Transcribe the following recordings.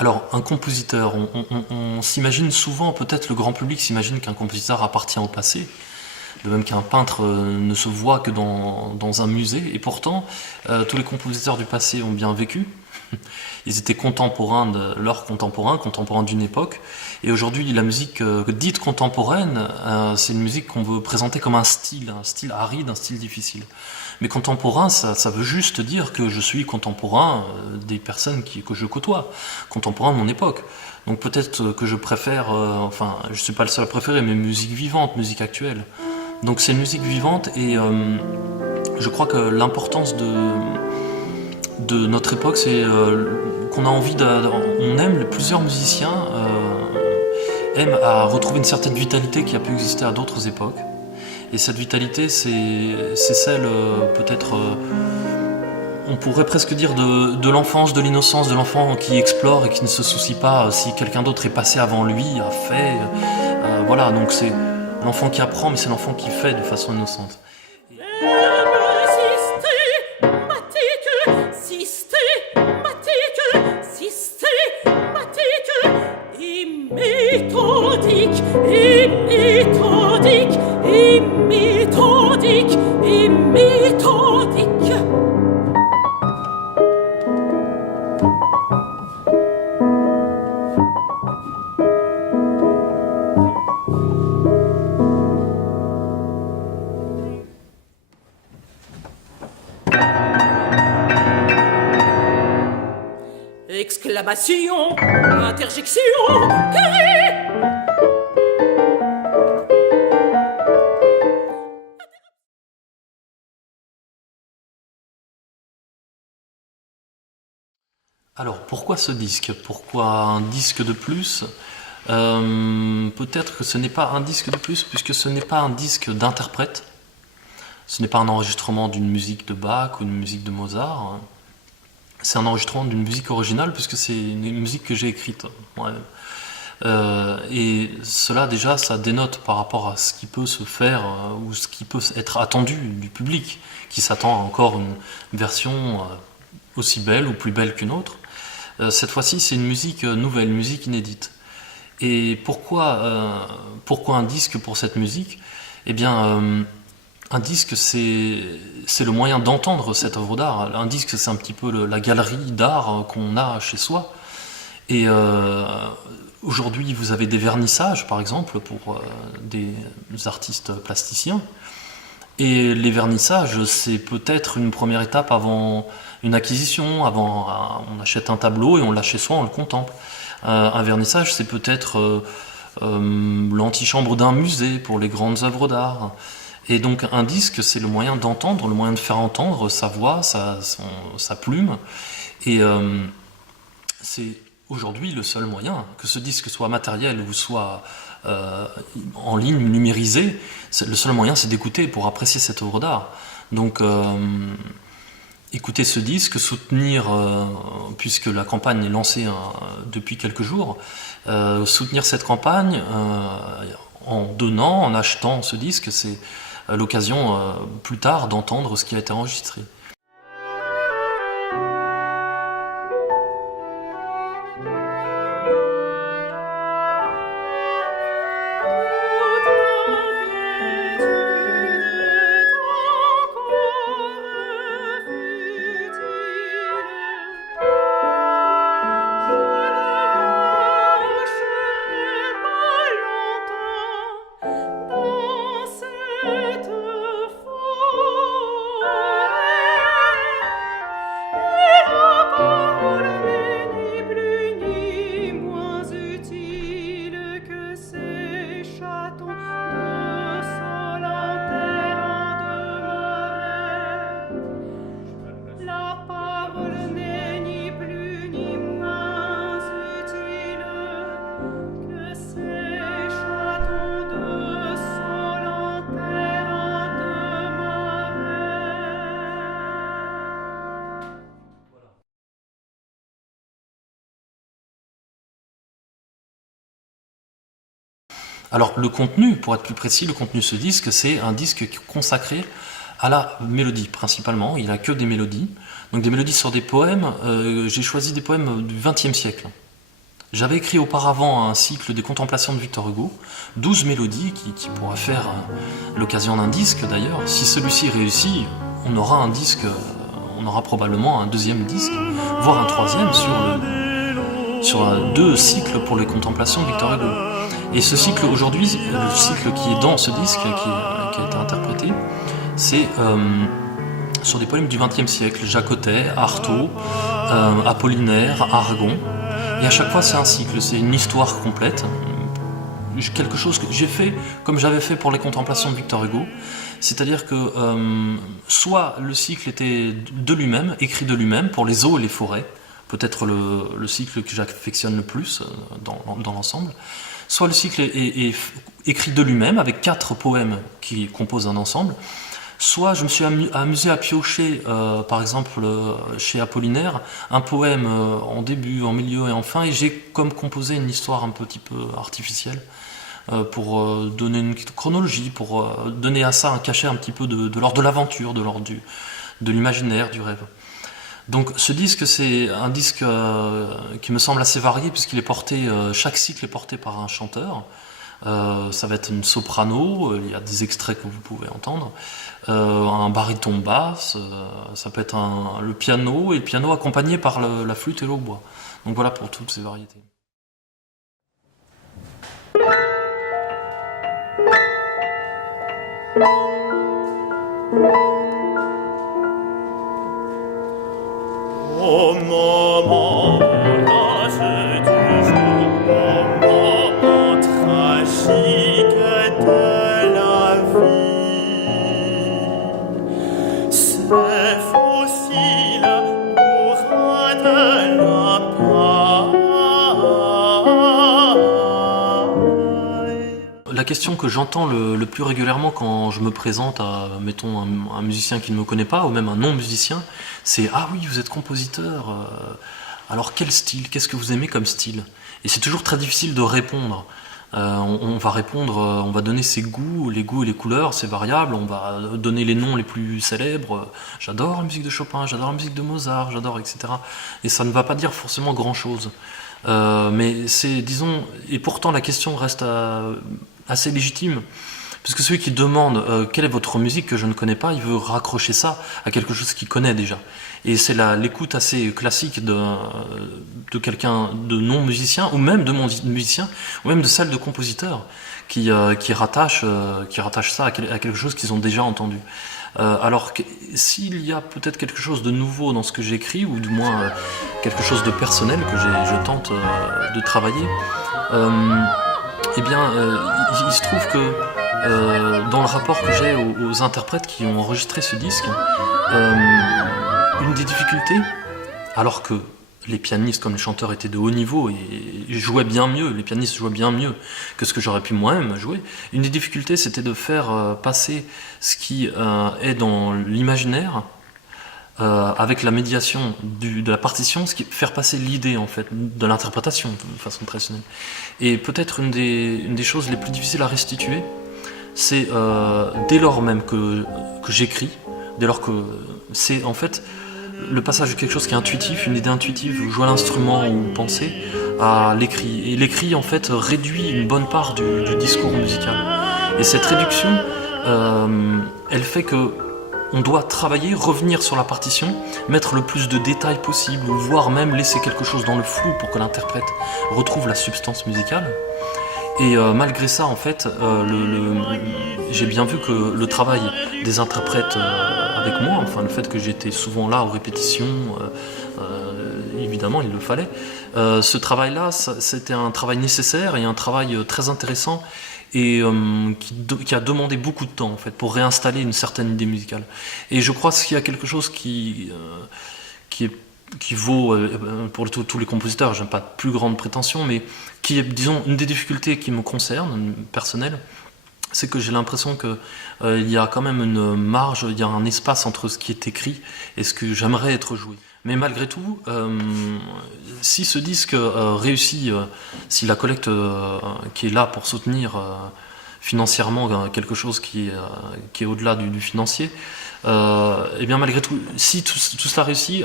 Alors, un compositeur, on s'imagine souvent, peut-être le grand public s'imagine qu'un compositeur appartient au passé, de même qu'un peintre ne se voit que dans un musée, et pourtant, tous les compositeurs du passé ont bien vécu. Ils étaient contemporains de leurs contemporains, contemporains d'une époque, et aujourd'hui, la musique dite contemporaine, c'est une musique qu'on veut présenter comme un style aride, un style difficile. Mais contemporain, ça veut juste dire que je suis contemporain des personnes que je côtoie, contemporain de mon époque. Donc peut-être que je préfère, enfin, je suis pas le seul à préférer, mais musique vivante, musique actuelle. Donc c'est une musique vivante et je crois que l'importance de notre époque, c'est qu'on a envie on aime, plusieurs musiciens aiment à retrouver une certaine vitalité qui a pu exister à d'autres époques. Et cette vitalité, c'est celle, peut-être, on pourrait presque dire de l'enfance, de l'innocence, de l'enfant qui explore et qui ne se soucie pas si quelqu'un d'autre est passé avant lui, a fait. Voilà, donc c'est l'enfant qui apprend, mais c'est l'enfant qui fait de façon innocente. Exclamation, interjection, carré. Alors, pourquoi ce disque? Pourquoi un disque de plus? Peut-être que ce n'est pas un disque de plus, puisque ce n'est pas un disque d'interprète. Ce n'est pas un enregistrement d'une musique de Bach ou une musique de Mozart. C'est un enregistrement d'une musique originale, puisque c'est une musique que j'ai écrite moi-même. Et cela, déjà, ça dénote par rapport à ce qui peut se faire ou ce qui peut être attendu du public, qui s'attend à encore une version aussi belle ou plus belle qu'une autre. Cette fois-ci, c'est une musique nouvelle, une musique inédite. Et pourquoi un disque pour cette musique? Eh bien, un disque, c'est le moyen d'entendre cette œuvre d'art. Un disque, c'est un petit peu la galerie d'art qu'on a chez soi. Et aujourd'hui, vous avez des vernissages, par exemple, pour des artistes plasticiens. Et les vernissages, c'est peut-être une première étape avant une acquisition, on achète un tableau et on l'a chez soi, on le contemple. Un vernissage, c'est peut-être l'antichambre d'un musée pour les grandes œuvres d'art. Et donc un disque, c'est le moyen d'entendre, le moyen de faire entendre sa voix, sa plume. Et c'est aujourd'hui le seul moyen, que ce disque soit matériel ou soit en ligne, numérisé, le seul moyen c'est d'écouter pour apprécier cette œuvre d'art. Donc écouter ce disque, soutenir, puisque la campagne est lancée depuis quelques jours, soutenir cette campagne en donnant, en achetant ce disque, c'est l'occasion plus tard d'entendre ce qui a été enregistré. Alors le contenu, pour être plus précis, le contenu de ce disque, c'est un disque consacré à la mélodie principalement. Il n'a que des mélodies, donc des mélodies sur des poèmes. J'ai choisi des poèmes du XXe siècle. J'avais écrit auparavant un cycle des contemplations de Victor Hugo, 12 mélodies qui pourraient faire l'occasion d'un disque d'ailleurs. Si celui-ci réussit, on aura un disque, on aura probablement un deuxième disque, voire un troisième sur 2 cycles pour les contemplations de Victor Hugo. Et ce cycle aujourd'hui, le cycle qui est dans ce disque, qui a été interprété, c'est sur des poèmes du XXe siècle, Jacotet, Artaud, Apollinaire, Aragon. Et à chaque fois c'est un cycle, c'est une histoire complète, quelque chose que j'ai fait comme j'avais fait pour les contemplations de Victor Hugo, c'est-à-dire que soit le cycle était de lui-même, écrit de lui-même pour les eaux et les forêts, peut-être le cycle que j'affectionne le plus dans l'ensemble, soit le cycle est écrit de lui-même avec 4 poèmes qui composent un ensemble, soit je me suis amusé à piocher, par exemple chez Apollinaire, un poème en début, en milieu et en fin, et j'ai comme composé une histoire un petit peu artificielle pour donner une chronologie, pour donner à ça un cachet un petit peu de l'ordre de l'aventure, de l'ordre de l'imaginaire, du rêve. Donc ce disque, c'est un disque qui me semble assez varié puisqu'il est porté, chaque cycle est porté par un chanteur. Ça va être une soprano, il y a des extraits que vous pouvez entendre, un baryton basse, ça peut être le piano, et le piano accompagné par la flûte et le hautbois. Donc voilà pour toutes ces variétés. Au moment rase du jour, au moment tragique de la vie, c'est facile pour un de la paille. La question que j'entends le plus régulièrement quand je me présente à, mettons, un musicien qui ne me connaît pas, ou même un non-musicien, c'est « Ah oui, vous êtes compositeur, alors quel style? Qu'est-ce que vous aimez comme style ?» Et c'est toujours très difficile de répondre. On va répondre, on va donner ses goûts et les couleurs, c'est variable, on va donner les noms les plus célèbres. J'adore la musique de Chopin, j'adore la musique de Mozart, j'adore, etc. Et ça ne va pas dire forcément grand-chose. Mais c'est, disons, et pourtant la question reste assez légitime, puisque celui qui demande quelle est votre musique que je ne connais pas, il veut raccrocher ça à quelque chose qu'il connaît déjà. Et c'est l'écoute assez classique de quelqu'un de non-musicien, ou même de mon musicien, ou même de celle de compositeur, qui rattache ça à quelque chose qu'ils ont déjà entendu. Alors que s'il y a peut-être quelque chose de nouveau dans ce que j'écris, ou du moins quelque chose de personnel que je tente de travailler, eh bien, il se trouve que dans le rapport que j'ai aux interprètes qui ont enregistré ce disque, une des difficultés, alors que les pianistes comme les chanteurs étaient de haut niveau et jouaient bien mieux, les pianistes jouaient bien mieux que ce que j'aurais pu moi-même jouer, une des difficultés c'était de faire passer ce qui est dans l'imaginaire avec la médiation de la partition, faire passer l'idée en fait de l'interprétation de façon traditionnelle. Et peut-être une des choses les plus difficiles à restituer, c'est dès lors même que j'écris, dès lors que c'est en fait le passage de quelque chose qui est intuitif, une idée intuitive, jouer à l'instrument ou penser, à l'écrit. Et l'écrit en fait réduit une bonne part du discours musical. Et cette réduction, elle fait que on doit travailler, revenir sur la partition, mettre le plus de détails possible, voire même laisser quelque chose dans le flou pour que l'interprète retrouve la substance musicale. Et malgré ça, en fait, j'ai bien vu que le travail des interprètes avec moi, enfin le fait que j'étais souvent là aux répétitions, évidemment il le fallait, ce travail-là, c'était un travail nécessaire et un travail très intéressant et qui a demandé beaucoup de temps en fait pour réinstaller une certaine idée musicale. Et je crois qu'il y a quelque chose qui vaut pour tous les compositeurs, j'aime pas de plus grande prétention, mais qui est, disons, une des difficultés qui me concerne, personnelle, c'est que j'ai l'impression qu'il y a quand même une marge, il y a un espace entre ce qui est écrit et ce que j'aimerais être joué. Mais malgré tout, si ce disque réussit, si la collecte qui est là pour soutenir financièrement quelque chose qui est au-delà du financier, et bien malgré tout, si tout cela réussit,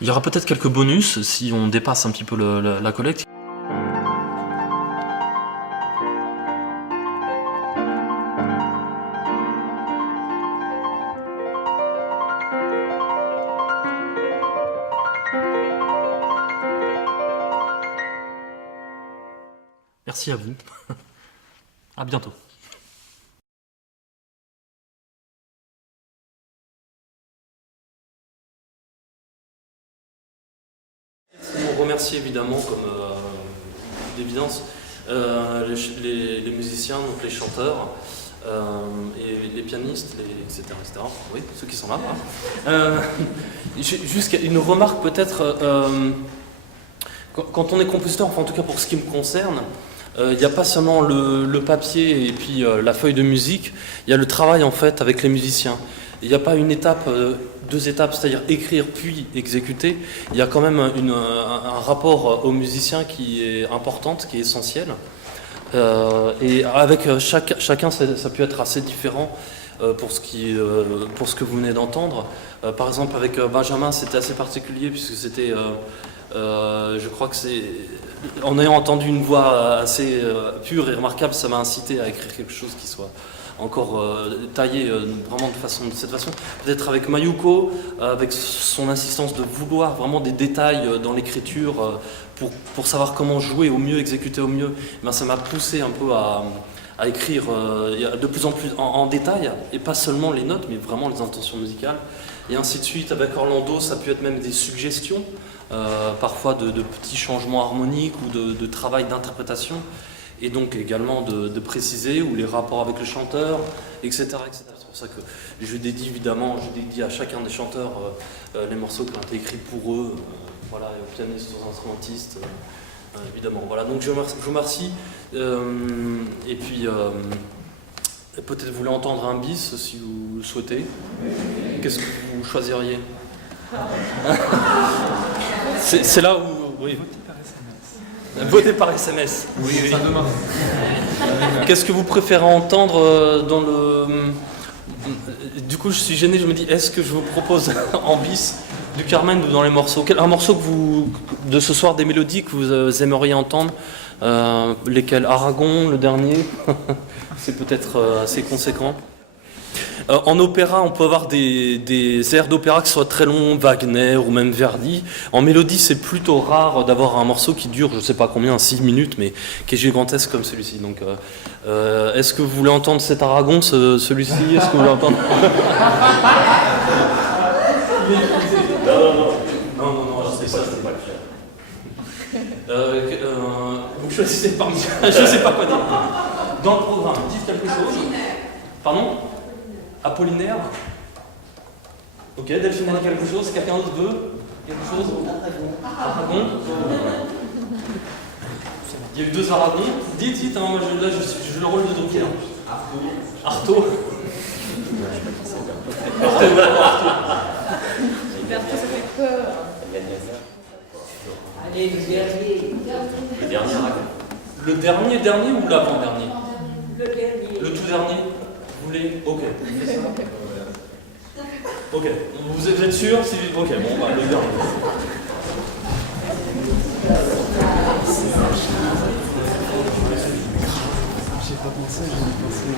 il y aura peut-être quelques bonus si on dépasse un petit peu la collecte. Merci à vous. À bientôt. On remercie évidemment, comme d'évidence, les musiciens, donc les chanteurs, et les pianistes, etc., etc. Oui, ceux qui sont là. Juste une remarque peut-être, quand on est compositeur, enfin en tout cas pour ce qui me concerne, il n'y a pas seulement le papier et puis la feuille de musique, il y a le travail en fait avec les musiciens. Il n'y a pas une étape, deux étapes, c'est-à-dire écrire puis exécuter. Il y a quand même un rapport aux musiciens qui est important, qui est essentiel. Et avec chacun, ça peut être assez différent pour ce que vous venez d'entendre. Par exemple, avec Benjamin, c'était assez particulier puisque c'était, je crois que c'est, en ayant entendu une voix assez pure et remarquable, ça m'a incité à écrire quelque chose qui soit encore taillé vraiment de cette façon. Peut-être avec Mayuko, avec son insistance de vouloir vraiment des détails dans l'écriture pour savoir comment jouer au mieux, exécuter au mieux, ben, ça m'a poussé un peu à écrire de plus en plus en détail, et pas seulement les notes, mais vraiment les intentions musicales. Et ainsi de suite. Avec Orlando, ça peut être même des suggestions, parfois de petits changements harmoniques ou de travail d'interprétation. Et donc également de préciser, ou les rapports avec le chanteur, etc. etc. C'est pour ça que je dédie à chacun des chanteurs les morceaux qui ont été écrits pour eux, voilà, aux pianistes, aux instrumentistes, évidemment. Voilà, donc je vous remercie. Et puis, peut-être vous voulez entendre un bis si vous le souhaitez. Qu'est-ce que vous choisiriez? C'est là où... Oui. Voter par SMS. Oui, oui. Qu'est-ce que vous préférez entendre dans le... Du coup, je suis gêné, je me dis, est-ce que je vous propose en bis du Carmen ou dans les morceaux? Un morceau de ce soir, des mélodies que vous aimeriez entendre, lesquels? Aragon, le dernier, c'est peut-être assez conséquent. En opéra, on peut avoir des airs d'opéra qui soient très longs, Wagner ou même Verdi. En mélodie, c'est plutôt rare d'avoir un morceau qui dure, je ne sais pas combien, 6 minutes, mais qui est gigantesque comme celui-ci. Donc, est-ce que vous voulez entendre cet Aragon, celui-ci? Est-ce que vous voulez entendre Non, c'est ça, c'est pas le faire. Vous choisissez parmi... Je ne sais pas quoi dire. Dans le programme, dites quelque chose. Pardon? Apollinaire. Ok, Delphine a quelque chose. Quelqu'un d'autre veut quelque chose? Aragon. Il y a eu 2 Aragons. Dites, hein, moi là je joue le rôle de Docker. Artaud. Berthaud, ça fait peur. Allez, le dernier. Le dernier Aragon. Le dernier ou l'avant-dernier? Le dernier. Le tout dernier? Vous voulez? Ok. Ok. Vous êtes sûr? Ok, bon, bah, le dernier. J'ai pas pensé, j'en ai pensé.